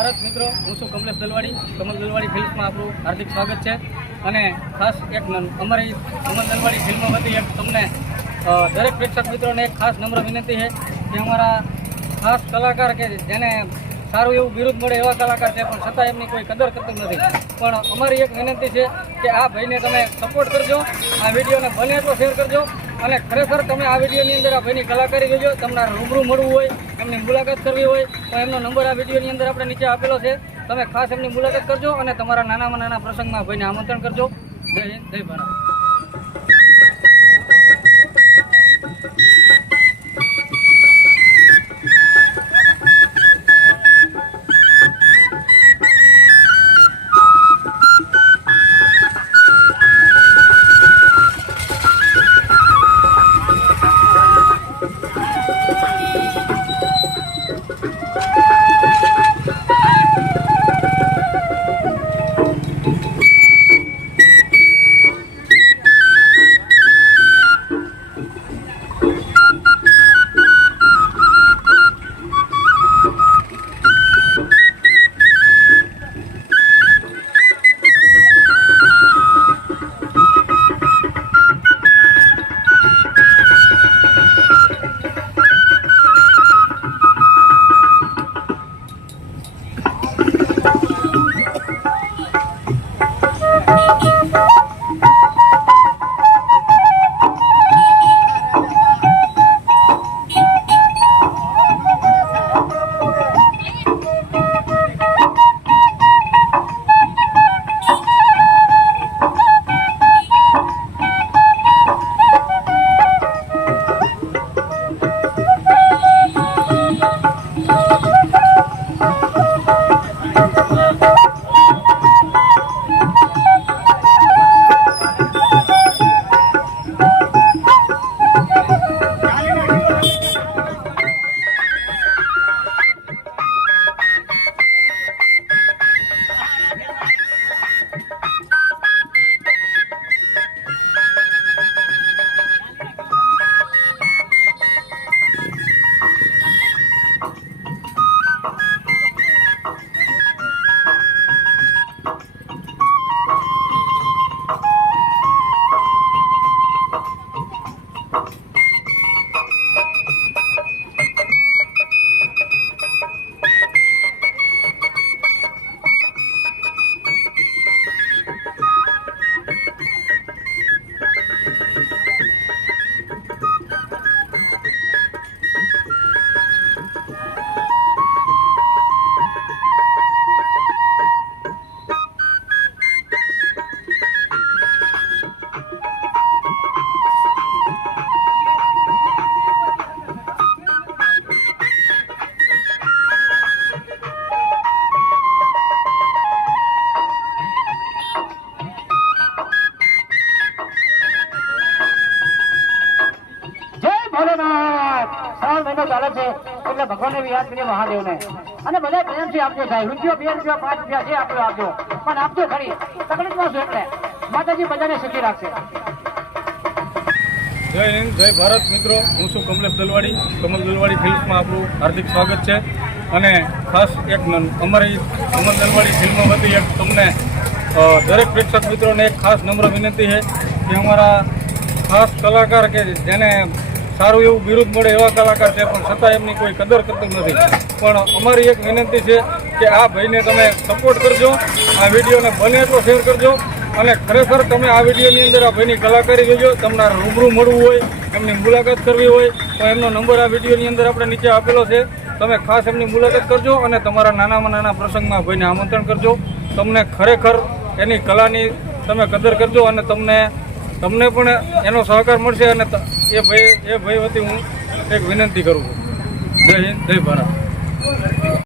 ભારત મિત્રો, હું છું કમલેશ દલવાડી. કમલ દલવાડી ફિલ્મમાં આપણું હાર્દિક સ્વાગત છે. અને ખાસ એક અમારી કમલ દલવાડી ફિલ્મ વતી એક તમને દરેક પ્રેક્ષક મિત્રોને એક ખાસ નમ્ર વિનંતી છે કે અમારા ખાસ કલાકાર કે જેને સારું એવું બિરુદ મળે એવા કલાકાર છે, પણ છતાં એમની કોઈ કદર કરતું નથી. પણ અમારી એક વિનંતી છે કે આ ભાઈને તમે સપોર્ટ કરજો, આ વિડીયોને બને એટલો શેર કરજો. અને ખરેખર તમે આ વિડીયોની અંદર આ ભાઈની કલાકારી જોજો. તમને રૂબરૂ મળવું હોય, એમની મુલાકાત કરવી હોય તો એમનો નંબર આ વિડીયોની અંદર આપણે નીચે આપેલો છે. તમે ખાસ એમની મુલાકાત કરજો અને તમારા નાનામાં નાના પ્રસંગમાં ભાઈને આમંત્રણ કરજો. જય હિન્દ, જય ભારત. શ્રાવણ મહિનો ચાલે છે એટલે ભગવાનને યાદ કરીએ, મહાદેવને. અને બધા પ્રેમથી આપજો સાહેબ. રૂપિયો 2 રૂપિયા 5 રૂપિયા છે આપણે આપજો, પણ આપજો ખરી. તકલીફમાં છું એટલે માતાજી બધાને સુખી રાખશે. જય હિન્દ, જય ભારત મિત્રો, હું છું કમલેશ દલવાડી. કમલ દલવાડી ફિલ્મમાં આપણું હાર્દિક સ્વાગત છે. અને ખાસ એક અમારી કમલ દલવાડી ફિલ્મ વતી એક તમને દરેક પ્રેક્ષક મિત્રોને એક ખાસ નમ્ર વિનંતી છે કે અમારા ખાસ કલાકાર કે જેને સારું એવું બિરુદ મળે એવા કલાકાર છે, પણ છતાં એમની કોઈ કદર કરતું નથી. પણ અમારી એક વિનંતી છે કે આ ભાઈને તમે સપોર્ટ કરજો, આ વિડીયોને બને એટલો શેર કરજો. અને ખરેખર તમે આ વિડીયોની અંદર આ ભાઈની કલાકારી જોજો. તમને રૂબરૂ મળવું હોય, એમની મુલાકાત કરવી હોય તો એમનો નંબર આ વિડીયોની અંદર આપણે નીચે આપેલો છે. તમે ખાસ એમની મુલાકાત કરજો અને તમારા નાનામાં નાના પ્રસંગમાં ભાઈને આમંત્રણ કરજો. તમને ખરેખર એની કલાની તમે કદર કરજો અને તમને પણ એનો સહકાર મળશે. અને એ ભાઈ વતી હું એક વિનંતી કરું છું. જય હિન્દ, જય ભારત.